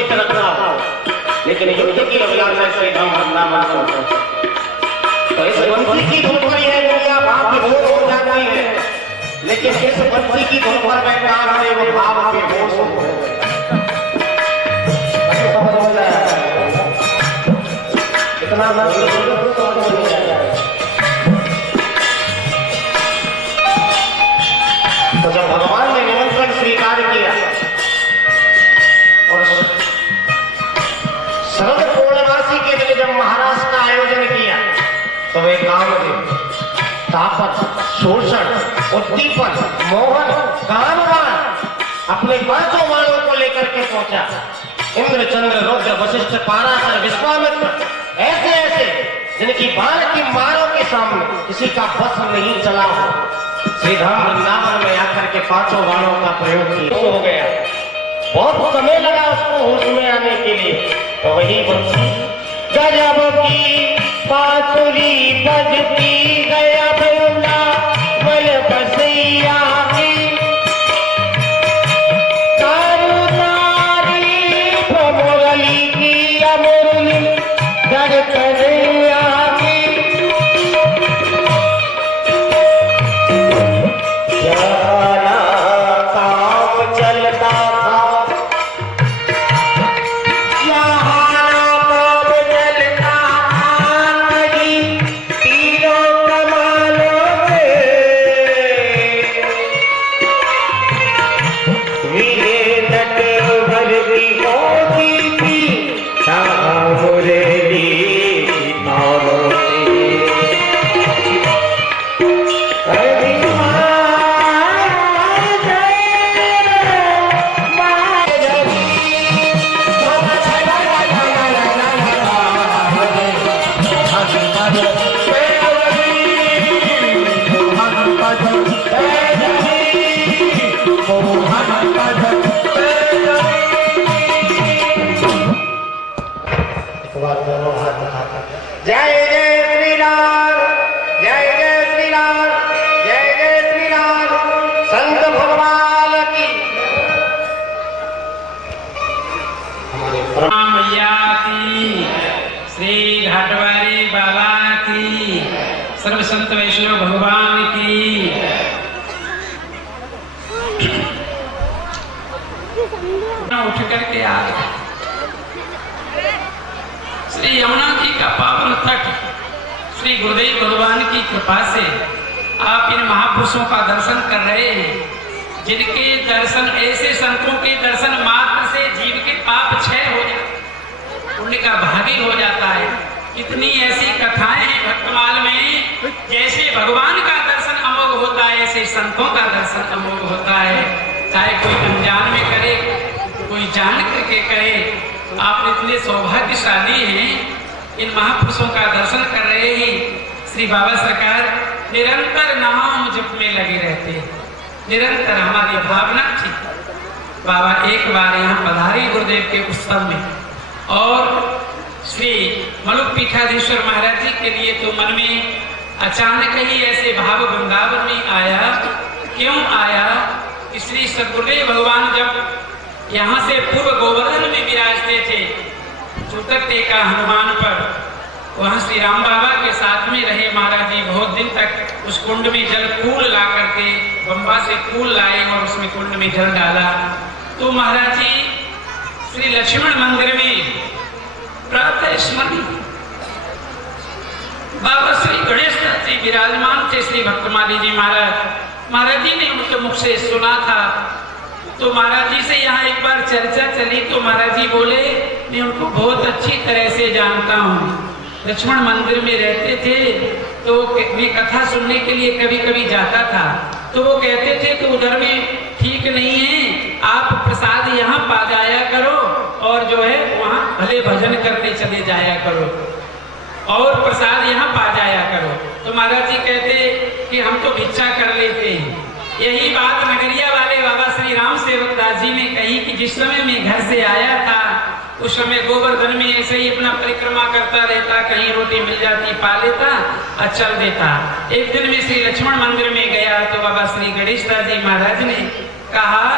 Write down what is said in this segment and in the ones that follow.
जीत रखना हो, लेकिन युद्ध की अभिलाषा श्री धाम वृंदावन को। तो इस बंसी की धुन पर यह दुनिया भाव विभोर हो जाती है, लेकिन इस बंसी की धुन पर बैठा है वो भाव विभोर हो गए। तो जब भगवान ने निमंत्रण स्वीकार किया और शरद पूर्णिमासी के दिन जब महाराज का आयोजन किया, तो वे कामदेव, तापन, शोषण, उद्दीपन, मोहन, कामवान अपने 5 वाणों को लेकर के पहुंचा। इंद्र, चंद्र, रुद्र, वशिष्ठ, पाराशर, विश्वामित्र, ऐसे ऐसे जिनकी बाण की मारों के सामने किसी का बस नहीं चला हो, श्री धाम वृंदावन में आकर के 5 वाणों का प्रयोग किया। हो गया, बहुत समय लगा उसको होश में आने के लिए। तो वही गजब की बांसुरी बजती गया भैया बल बसैया की, तारुनारी मुरली की मुरली दर कन्हैया की। जाना काम चलता था, जय जय श्री राम, जय जय श्री राम, जय जय श्री राम, संत भगवान की। मैया की, श्री घाटवारी बाबा की, सर्व संत वैष्णव भगवान की। उठ करके आ गए श्री यमुना जी का पावन तट। श्री गुरुदेव भगवान की कृपा से आप इन महापुरुषों का दर्शन कर रहे हैं, जिनके दर्शन, ऐसे संतों के दर्शन मात्र से जीव के पाप क्षय हो जाते, पुण्य का भागी हो जाता है। कितनी ऐसी कथाएं हैं भक्तमाल में, जैसे भगवान का दर्शन अमोघ होता है, ऐसे संतों का दर्शन अमोघ होता है। चाहे कोई अनजान में करे, कोई जान करके करे। आप इतने सौभाग्यशाली हैं, इन महापुरुषों का दर्शन कर रहे हैं। श्री बाबा सरकार निरंतर नाम जप में लगे रहते हैं, निरंतर हमारी भावना थी। बाबा एक बार यहाँ पधारे गुरुदेव के उत्सव में, और श्री मलुक पीठाधीश्वर महाराज जी के लिए तो मन में अचानक ही ऐसे भाव वृंदावन में आया। क्यों आया? श्री सद्गुरुदेव भगवान जब यहाँ से पूर्व गोवर्धन में विराजते थे, जूतक टेका हनुमान पर, वहाँ श्री राम बाबा के साथ में रहे महाराज जी बहुत दिन तक। उस कुंड में जल फूल ला करके, बम्बा से फूल लाए और उसमें कुंड में जल डाला। तो महाराज जी श्री लक्ष्मण मंदिर में प्रातः स्मरण बाबा श्री गणेश जी विराजमान थे। श्री भक्तमाली जी महाराज जी ने उनके मुख से सुना था। तो महाराज जी से यहाँ एक बार चर्चा चली, तो महाराज जी बोले, मैं उनको बहुत अच्छी तरह से जानता हूँ, लक्ष्मण मंदिर में रहते थे, तो मैं कथा सुनने के लिए कभी कभी जाता था। तो वो कहते थे कि उधर में ठीक नहीं है, आप प्रसाद यहाँ पा जाया करो, और जो है वहाँ भले भजन करने चले जाया करो, और प्रसाद यहाँ पा जाया करो। तो महाराज जी कहते कि हम तो भिक्षा कर लेते हैं। यही बात नगरिया वाले बाबा श्री राम सेवक दास जी ने कही कि जिस समय मैं घर से आया था, उस समय गोवर्धन में ऐसे ही अपना परिक्रमा करता रहता, कहीं रोटी मिल जाती पा लेता और चल देता। एक दिन में श्री लक्ष्मण मंदिर में गया, तो बाबा श्री गणेश दास जी महाराज ने कहा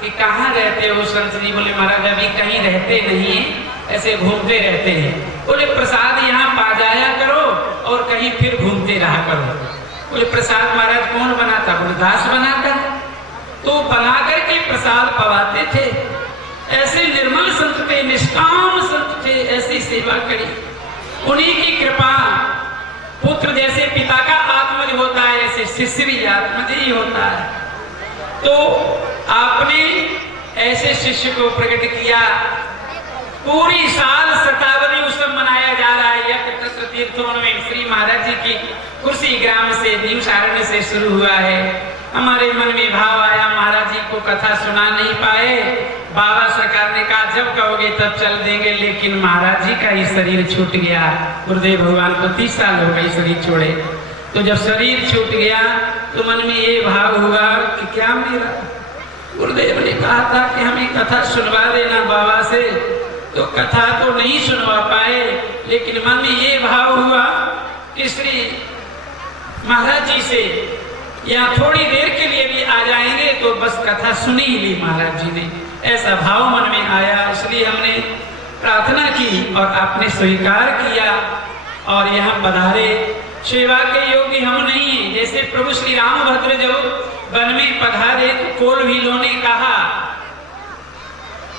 कि कहाँ रहते हो संत जी? बोले महाराज अभी कहीं रहते नहीं, ऐसे घूमते रहते हैं। बोले प्रसाद यहाँ पा जाया करो और कहीं फिर घूमते रहा करो। बोले प्रसाद महाराज कौन बनाता? बोले दास बनाता। तो बना करके प्रसाद पवाते थे। ऐसे निर्मल संत थे, निष्काम संत थे, ऐसी सेवा करी। उन्हीं की कृपा, पुत्र जैसे पिता का आत्मज होता है, ऐसे शिष्य भी आत्मज ही होता है। तो आपने ऐसे शिष्य को प्रकट किया। पूरी साल शतावरी उत्सव मनाया जा रहा है। यत्र तीर्थों में श्री महाराज जी की कुर्सी ग्राम से दीवसारण्य से शुरू हुआ है। हमारे मन में भाव आया, महाराज जी को कथा सुना नहीं पाए। बाबा सरकार ने कहा जब कहोगे तब चल देंगे, लेकिन महाराज जी का ही शरीर छूट गया। गुरुदेव भगवान को 30 साल हो गए शरीर छोड़े। तो जब शरीर छूट गया तो मन में ये भाव हुआ कि क्या मेरा, गुरुदेव ने कहा था कि हमें कथा सुनवा देना बाबा से, तो कथा तो नहीं सुनवा पाए, लेकिन मन में ये भाव हुआ कि श्री महाराज जी से या थोड़ी देर के लिए भी आ जाएंगे तो बस कथा सुनी ही ली महाराज जी ने। ऐसा भाव मन में आया, इसलिए हमने प्रार्थना की और आपने स्वीकार किया और यहाँ पधारे। सेवा के योग्य हम नहीं है। जैसे प्रभु श्री रामभद्र जब वन में पधारे तो कोल भीलों ने कहा,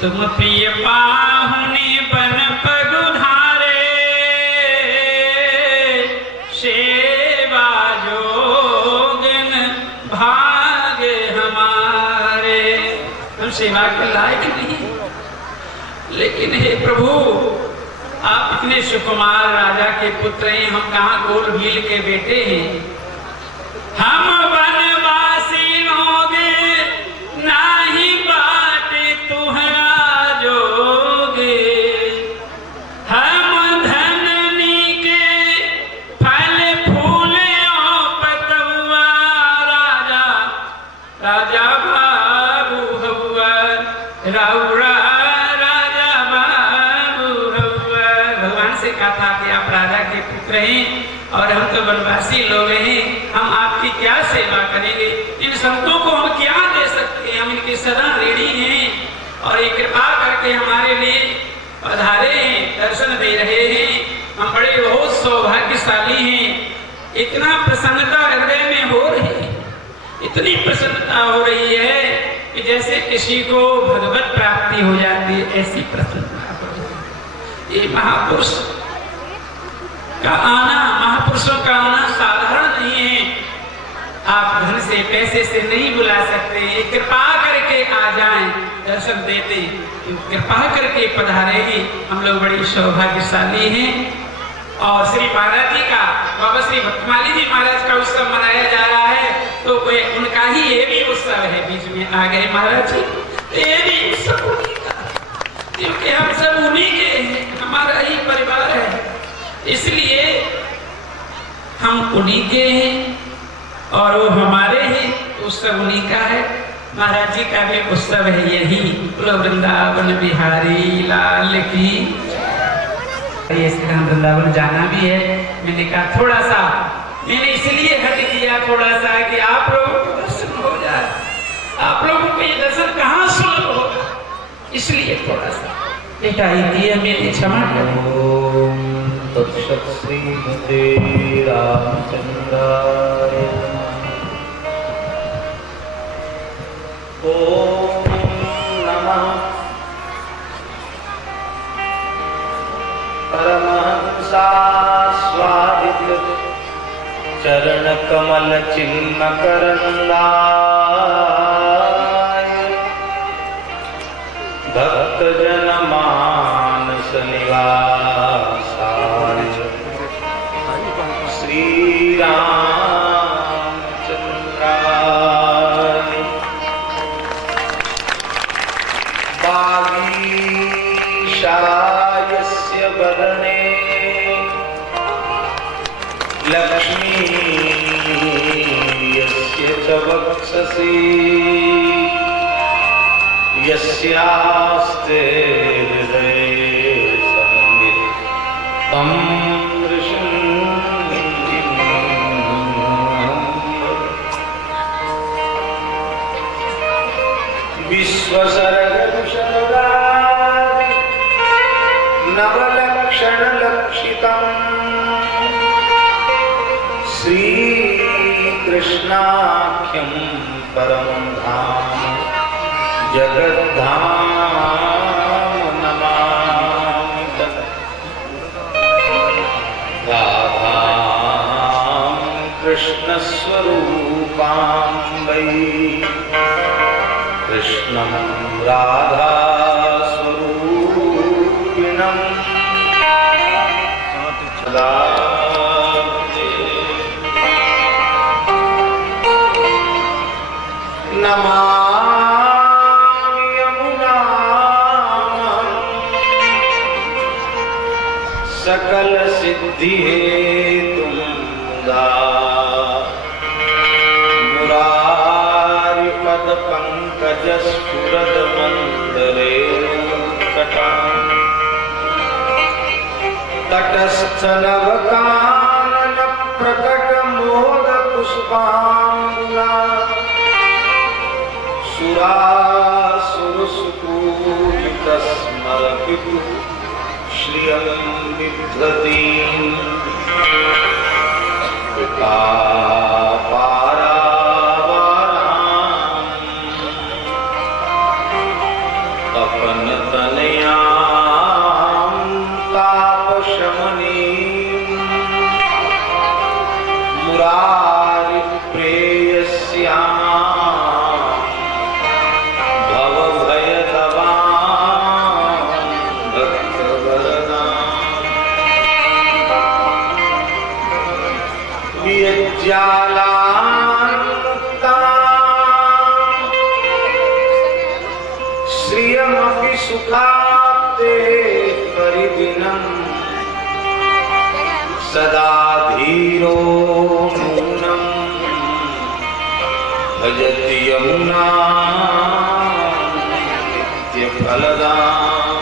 तुम प्रिय पाहुने बन पगुधारे, सेवा जोगन भाग्य हमारे। हम सेवा के लायक नहीं, लेकिन हे प्रभु आप इतने सुकुमार राजा के पुत्र हैं, हम कहाँ गोल भील के बेटे हैं। हम वनवासी लोग नाही बात तुहरा जोगे, हम धननी के फल फूल पतुआ, राजा राजा बाबू हुआ राउरा, कहा था कि आप राजा के पुत्र हैं और हम तो वनवासी लोग हैं, हम आपकी क्या सेवा करेंगे? इन संतों को हम क्या दे सकते हैं? हम इनके सदा ऋणी हैं और ये कृपा करके हमारे लिए पधारे हैं, दर्शन दे रहे हैं। हम बड़े बहुत सौभाग्यशाली हैं। इतना प्रसन्नता हृदय में हो रही है, इतनी प्रसन्नता हो रही है कि जैसे किसी को भगवत प्राप्ति हो जाती है, ऐसी प्रसन्नता हो रही है। ये महापुरुष का आना, महापुरुषों का आना साधारण नहीं है। आप धन से पैसे से नहीं बुला सकते, ये कृपा करके आ जाएं, दर्शन देते, कृपा करके पधारेगी। हम लोग बड़ी सौभाग्यशाली हैं। और श्री महाराज जी का, बाबा श्री भक्तमाली जी महाराज का उत्सव मनाया जा रहा है, तो उनका ही ये भी उत्सव है। बीच में आ गए महाराज जी, ये भी उत्सव उन्हीं का, क्योंकि हम सब उन्हीं के हैं, हमारा ही परिवार है, इसलिए हम उन्हीं के हैं और वो हमारे हैं। उत्सव उन्हीं का है। महाराज जी का भी उत्सव है यही। वृंदावन बिहारी लाल की। वृंदावन जाना भी है। मैंने कहा थोड़ा सा, मैंने इसलिए हट किया थोड़ा सा कि आप लोगों को दर्शन हो जाए। आप लोगों को ये दर्शन कहाँ सुलभ होगा, इसलिए थोड़ा सा एकाई किया, मैंने क्षमा करो। तत्सत श्रीमते रामचंद्राय ओम नमः परमहंसा स्वादित चरण कमल चिन्ह करंदाय भक्त जन मानस निवासाय श्री रामचंद्राय वागीशायस्य वदने लक्ष्मी यस्य च वक्षसि यस्यास्ते हृदये संवित् तं श्रीकृष्णाख्यं परं धाम जगद्धाम नमामि तत्। राधां कृष्णस्वरूपां वै कृष्णं राधास्वरूपिणं सदा नमामि यमुनां सकल सिद्धि हेतुं मुदा मुरारि पद पंकज स्फुरद मंदरेणुकटां तटस्थ नवकानन प्रकट मोद पुष्पांगुना सुरासुरसुपूजितस्मरपितुः श्रियं बिभ्रतीं कृपापारावारां तपनतनयां तापशमनीं मुरारिप्रेयस्यां श्रियमपि सुखाब्दे परिदिनं सदा धीरो नूनं भजति यमुनां नित्यफलदां।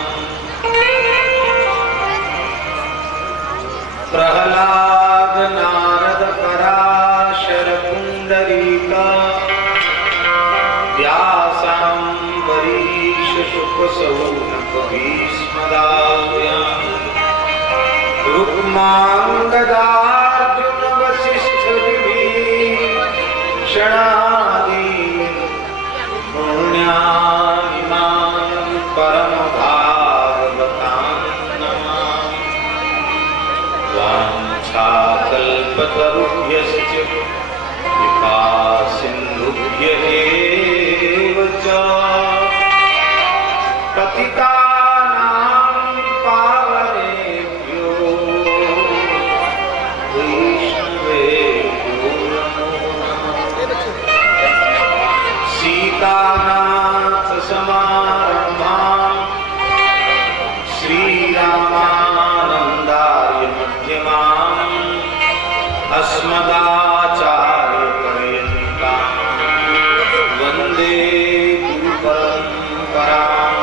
प्रहलाद नारद पराशर पुंडरीका व्यासाम्बरीश शुकसौनक भीष्मदाव्यां रुक्मांगदार्जुन वसिष्ठ विभीषणादीन् पुण्यानिमान् परम भागवतान् नमामि। वाञ्छाकल्पतरुभ्यश्च कृपा सिन्धुभ्येव च पतितानां पावनेभ्यो वैष्णवेभ्यो नमो नमः। सीतानाथ समारम्भां श्रीरामानन्दार्य मध्यमाम् अस्मदाचार्यपर्यन्तां वन्दे गुरुपरम्परां।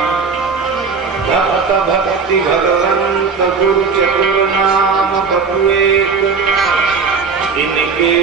भक्त भक्ति भगवंत गुरु चतुर्नाम बपुएक इनके